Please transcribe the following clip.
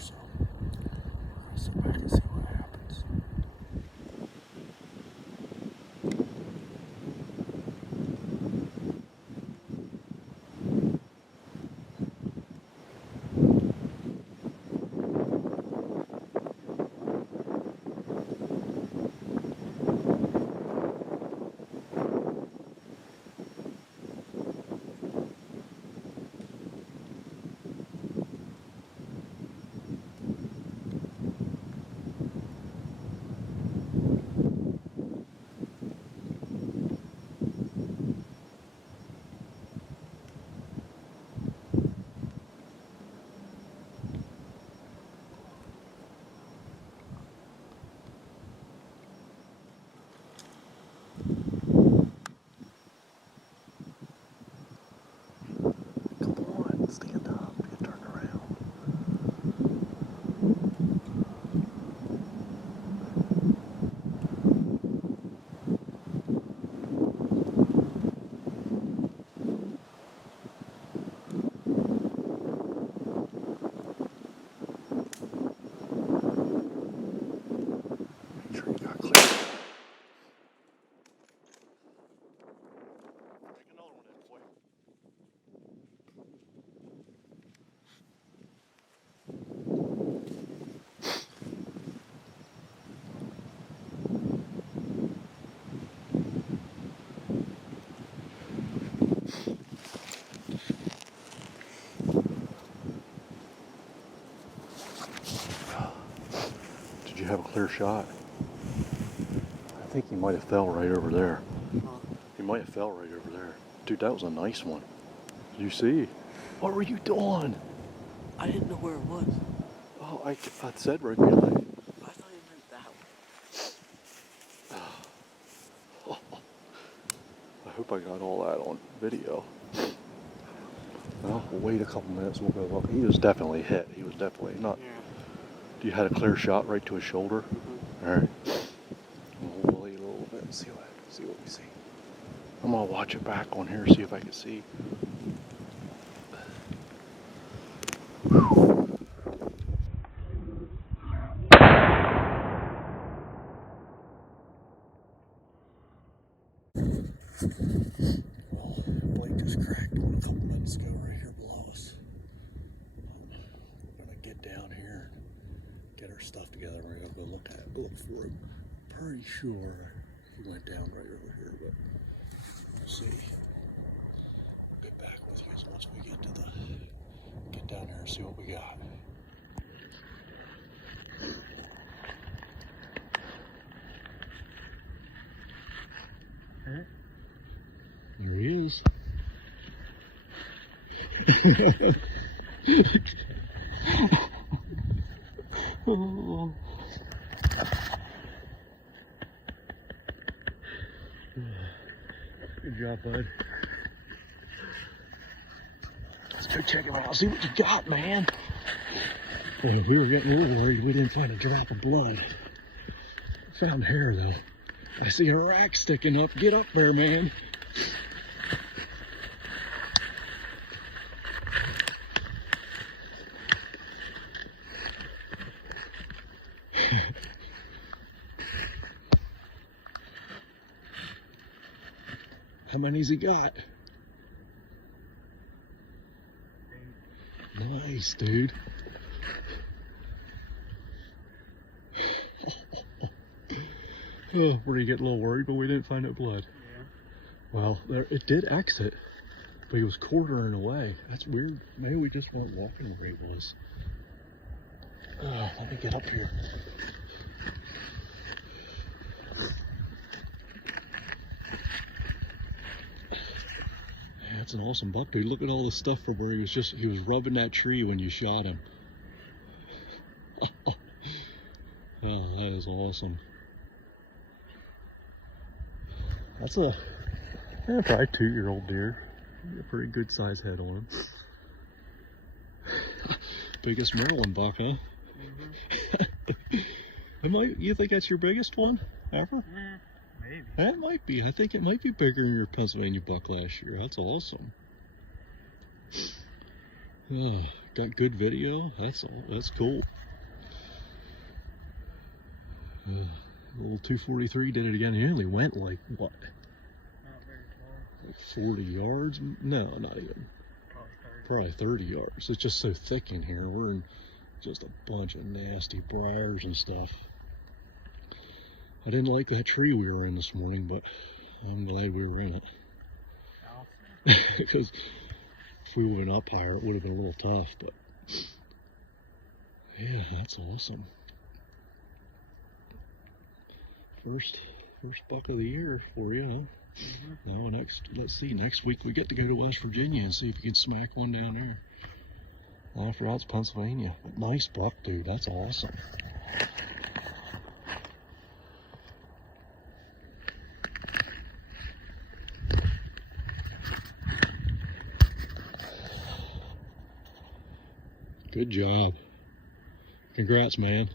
so we're gonna sit back and see what happens. Come on, stand up and turn around. Make sure you got clear. Take another one in, boy. Did you have a clear shot? I think he might have fell right over there. Huh? He might have fell right over there. Dude, that was a nice one. Did you see? What were you doing? I didn't know where it was. Oh, I said right behind. I thought you meant that one. I hope I got all that on video. Well, we'll wait a couple minutes. We'll go look. He was definitely hit. He was definitely not. Yeah. You had a clear shot right to his shoulder. Mm-hmm. All right. We'll wait a little bit and see what we see. I'm gonna watch it back on here, see if I can see. Well, Blake just cracked one a couple minutes ago right here below us. We're gonna get down here, get our stuff together. We're gonna go look for him. Pretty sure he went down right over here, but we'll see. I'll get back with you once we get down here and see what we got. Huh? There he is. Oh. Good job, bud. Let's go check him out, see what you got, man. Boy, we were getting a little worried we didn't find a drop of blood. Found hair, though. I see a rack sticking up. Get up there, man. How many's he got? Nice, dude. Oh, were you getting a little worried, but we didn't find no blood? Yeah. Well, it did exit, but he was quartering away. That's weird. Maybe we just weren't walking the way it was. Let me get up here. Yeah, that's an awesome buck, dude. Look at all the stuff from where he was rubbing that tree when you shot him. Oh, that is awesome. That's probably 2-year-old deer. A pretty good sized head on him. Biggest Merlin buck, huh? Mm-hmm. You think that's your biggest one ever? Maybe. That might be. I think it might be bigger than your Pennsylvania buck last year. That's awesome. got good video. That's all. That's cool. Little 243 did it again. He only went like what? Not very far. Like 40 yards? No, not even. Probably 30 yards. It's just so thick in here. We're in just a bunch of nasty briars and stuff. I didn't like that tree we were in this morning, but I'm glad we were in it. Because if we would have been up higher, it would have been a little tough, but yeah, that's awesome. First buck of the year for you, huh? Now let's see, next week we get to go to West Virginia and see if we can smack one down there. After all, it's Pennsylvania. But nice buck, dude. That's awesome. Good job. Congrats, man.